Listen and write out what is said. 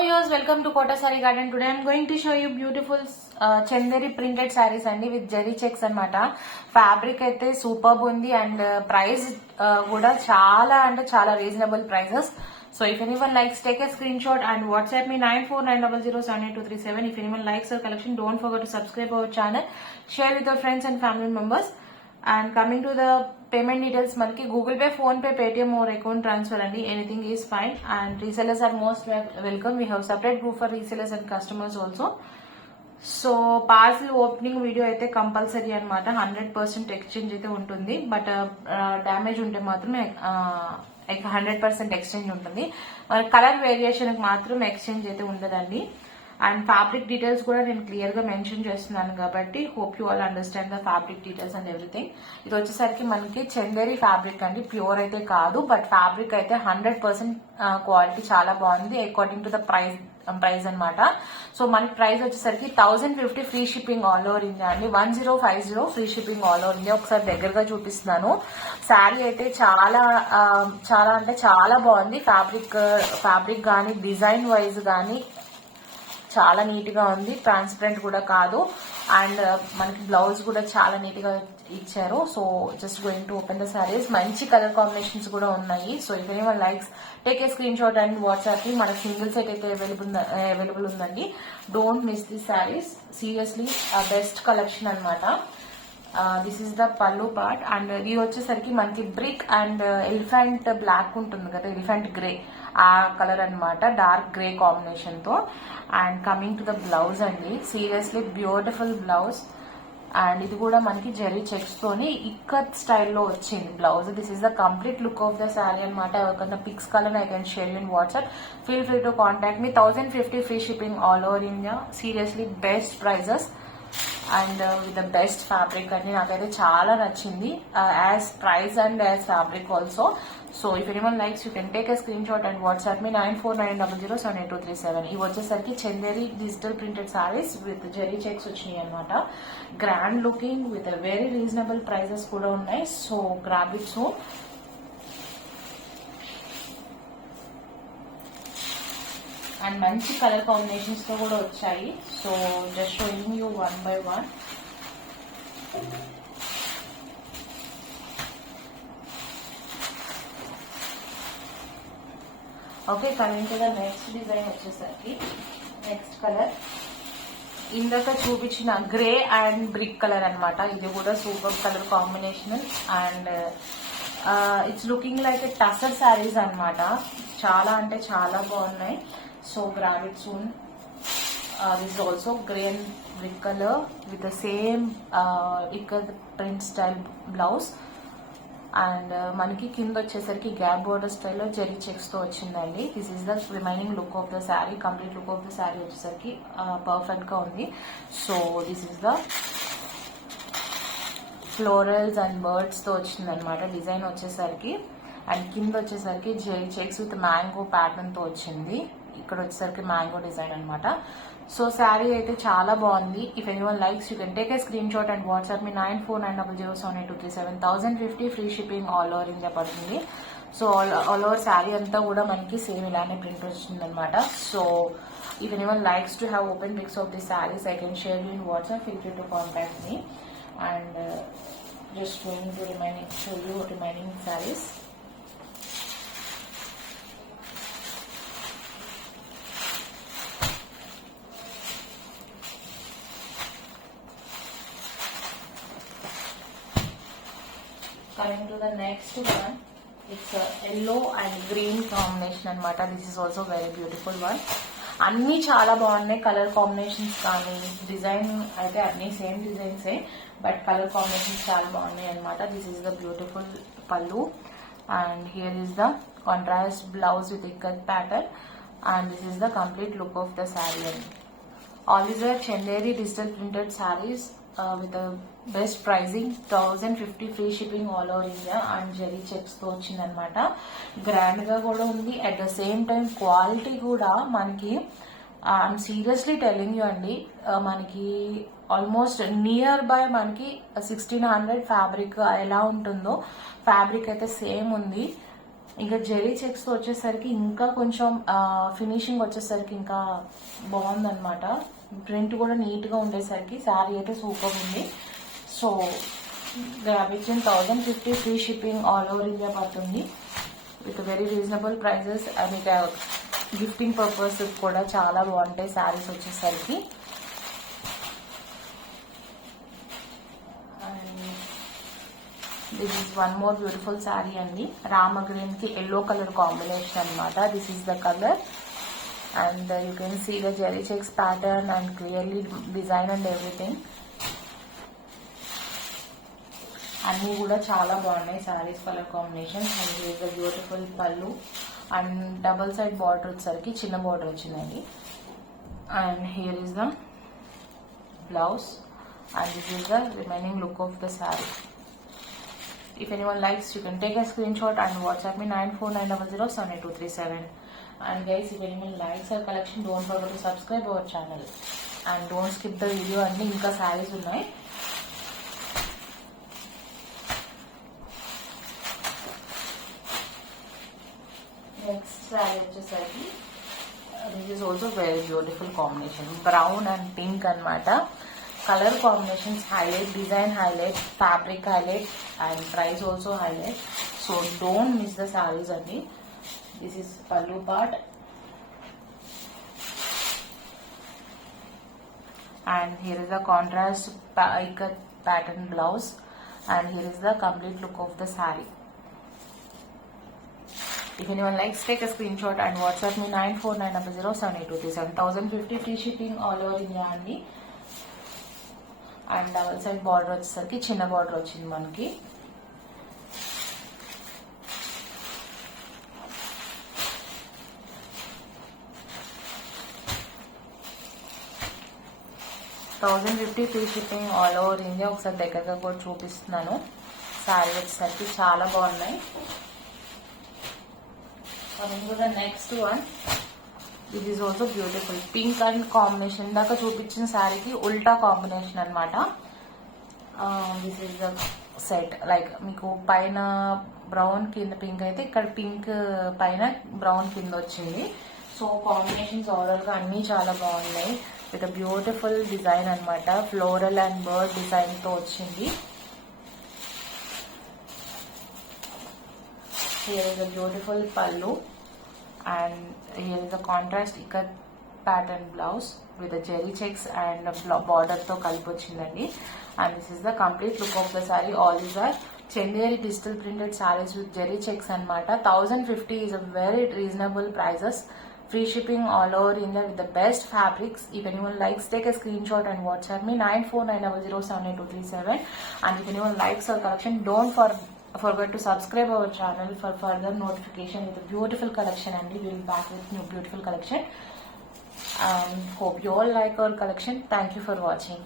viewers, welcome to Kota Saree Garden. Today I'm going to show you beautiful Chanderi printed sarees and with jerry checks anamata. Fabric aithe superb undi and price kuda chaala ante chaala reasonable prices. So if anyone likes, take a screenshot and WhatsApp me 9490078237. If anyone likes our collection, don't forget to subscribe our channel, share with your friends and family members. And coming to the payment details, మనకి Google Pay, Phone Pay, Paytm or account transfer అండి, anything is fine. And resellers are most welcome. We have separate group for resellers and customers also. So parcel opening video అయితే కంపల్సరీ అనమాట. 100% ఎక్స్చేంజ్ అయితే ఉంటుంది, but damage ఉంటే మాత్రమే 100% ఎక్స్చేంజ్ ఉంటుంది. Colour variation మాత్రం ఎక్స్చేంజ్ అయితే ఉండదండి. అండ్ ఫ్యాబ్రిక్ డీటెయిల్స్ కూడా నేను క్లియర్ గా మెన్షన్ చేస్తున్నాను కాబట్టి hope you all understand the fabric details and everything. ఇది వచ్చేసరికి మనకి చందేరి ఫ్యాబ్రిక్ అండి, ప్యూర్ అయితే కాదు, బట్ ఫ్యాబ్రిక్ అయితే 100% క్వాలిటీ చాలా బాగుంది అకార్డింగ్ టు ద ప్రైస్ అనమాట. సో మనకి ప్రైస్ వచ్చేసరికి 1050 free shipping all over India అండి. 1050 free shipping all over India. ఒకసారి దగ్గరగా చూపిస్తున్నాను. శారీ అయితే చాలా అంటే చాలా బాగుంది. ఫ్యాబ్రిక్ కానీ డిజైన్ వైజ్ కానీ చాలా నీట్ గా ఉంది. ట్రాన్స్పరెంట్ కూడా కాదు. అండ్ మనకి బ్లౌజ్ కూడా చాలా నీట్ గా ఇచ్చారు. So just going to open the saris. మంచి కలర్ కాంబినేషన్స్ కూడా ఉన్నాయి. So if anyone likes, take a screen shot and WhatsApp కి. మనకి సింగిల్ సెట్ అయితే అవైలబుల్ ఉందండి. Don't miss the saris. Seriously best collection అనమాట. దిస్ ఈస్ ద పల్లు పార్ట్. అండ్ ఇది వచ్చేసరికి మనకి బ్రిక్ అండ్ ఎలిఫెంట్ బ్లాక్ ఉంటుంది కదా, ఎలిఫెంట్ గ్రే, ఆ కలర్ అనమాట, డార్క్ గ్రే కాంబినేషన్ తో. And coming to the blouse అండి, సీరియస్లీ బ్యూటిఫుల్ బ్లౌజ్. అండ్ ఇది కూడా మనకి జెరీ చెక్స్ తోని ఇక్కత్ స్టైల్లో వచ్చింది blouse. This is the complete look of the sari అనమాట. ఎవరికైనా pics colour I can share in WhatsApp. Feel free to contact me. 1050 free shipping all over India. Seriously best prices and with the best fabric అండి. నాకైతే చాలా నచ్చింది, as price and as fabric also. So if anyone likes, you can take a screen shot and WhatsApp me 9490078237. ఇవి వచ్చేసరికి Chanderi digital printed saris with zari checks వచ్చినాయి అనమాట. Grand looking with very reasonable prices కూడా ఉన్నాయి. So grab it soon. And మంచి colour combinations తో కూడా వచ్చాయి. So just showing you one by one. Okay, coming to the next design వచ్చేసరికి నెక్స్ట్ కలర్ ఇందాక చూపించిన గ్రే అండ్ బ్రిక్ కలర్ అనమాట. ఇది కూడా super colour combination. And it's looking like tussar saris అనమాట. చాలా అంటే చాలా బాగున్నాయి. So grab it soon. This is also grey and brick color with the same ikat print style blouse. And మనకి కింద వచ్చేసరికి గ్యాప్ బోర్డర్ స్టైల్లో జెరీ చెక్స్ తో వచ్చిందండి. This is the remaining look of the sari. Complete look of the sari వచ్చేసరికి perfect గా ఉంది. So this is the florals and birds తో వచ్చింది అనమాట డిజైన్ వచ్చేసరికి. అండ్ కింద వచ్చేసరికి zari checks with mango pattern తో వచ్చింది. ఇక్కడ వచ్చేసరికి మ్యాంగో డిజైన్ అనమాట. సో శారీ అయితే చాలా బాగుంది. If anyone likes, you can take a screen shot and WhatsApp me 9490078237. 1050 free shipping all over India పడుతుంది. సో ఆల్ ఓవర్ శారీ అంతా కూడా మనకి సేమ్ ఇలానే ప్రింట్ వచ్చింది అనమాట. So if anyone likes to have open pics of the saris, I can share you in WhatsApp. Feel free to contact me. And just going to show you remaining saris. Coming to the next one, it's a yellow and green combination అనమాట. This is also very beautiful one. అన్ని చాలా బాగున్నాయి. Colour combinations కానీ design అయితే అన్ని same డిజైన్సే, but colour combinations చాలా బాగున్నాయి అనమాట. This is the beautiful pallu and here is the contrast blouse with ikat pattern. And this is the complete look of the sari అండి. All these are Chanderi digital printed saris with the best pricing. 1050 free shipping all over India. And zari checks తో వచ్చింది అనమాట. గ్రాండ్ గా కూడా ఉంది. At the same time quality కూడా మనకి, I'm seriously telling you అండి, మనకి ఆల్మోస్ట్ నియర్ బై మనకి 1600 ఫ్యాబ్రిక్ ఎలా ఉంటుందో ఫ్యాబ్రిక్ అయితే సేమ్ ఉంది. ఇంకా జెరీ చెక్స్ తో వచ్చేసరికి ఇంకా కొంచెం ఫినిషింగ్ వచ్చేసరికి ఇంకా బాగుందన్నమాట. ప్రింట్ కూడా నీట్ గా ఉండేసరికి శారీ అయితే సూపర్ ఉంది. సో గ్రాబ్ ఇచ్చిన 1050 free shipping all over India పడుతుంది with very reasonable prices. And gifting purpose కూడా చాలా బాగుంటాయి శారీస్ వచ్చేసరికి. This is one more beautiful sari అండి. రామ గ్రీన్ కి ఎల్లో కలర్ కాంబినేషన్ అనమాట. This is the colour and you can see the zari checks pattern and clearly design and everything. అన్నీ కూడా చాలా బాగున్నాయి saris colour combination. And this the beautiful pallu and double side border వచ్చేసరికి చిన్న బార్డర్ వచ్చిందండి. And here is the blouse and this is the remaining look of the sari. If anyone likes, you can take a screenshot and WhatsApp me 9490078237. And guys, if anyone likes our collection, don't forget to subscribe our channel and don't skip the video. And inka sarees unnai. Next saree vachesaki this is also very beautiful combination, brown and pink anamata. Color combinations highlight, design highlight, fabric highlight and price also highlight. So don't miss the sarees only. This is pallu part and here is the contrast ikat pattern blouse and here is the complete look of the saree. If anyone likes, take a screenshot and WhatsApp me 9490078237. 1050 free shipping all over India only. And double side border వచ్చేసరికి చిన్న బార్డర్ వచ్చింది మనకి. $1050 free shipping all over India. ఒకసారి దగ్గరగా కూడా చూపిస్తున్నాను. శారీ వచ్చేసరికి చాలా బాగున్నాయి. Next one this is also beautiful pink and combination. దాకా చూపించిన శారీకి ఉల్టా కాంబినేషన్ అనమాట. This is the set like మీకు పైన బ్రౌన్ కింద పింక్ అయితే ఇక్కడ పింక్ పైన బ్రౌన్ కింద వచ్చింది. సో కాంబినేషన్స్ ఓవరాల్ గా అన్ని చాలా బాగున్నాయి విత్ బ్యూటిఫుల్ డిజైన్ అనమాట. ఫ్లోరల్ అండ్ బర్డ్ డిజైన్ తో వచ్చింది. హియర్ ఇస్ ద బ్యూటిఫుల్ పల్లు and here is the contrast ikat pattern blouse with the jerry checks and border to కలిపి వచ్చిందండి. and this is the complete look of the saree. all these are Chanderi digital printed sarees with jerry checks anamata. 1050 is a very reasonable prices. Free shipping all over India with the best fabrics. If anyone likes, take a screenshot and WhatsApp me 9490078237. and if anyone likes our collection, don't forget to subscribe our channel for further notification with a beautiful collection, and we will be back with new beautiful collection. Hope you all like our collection. Thank you for watching.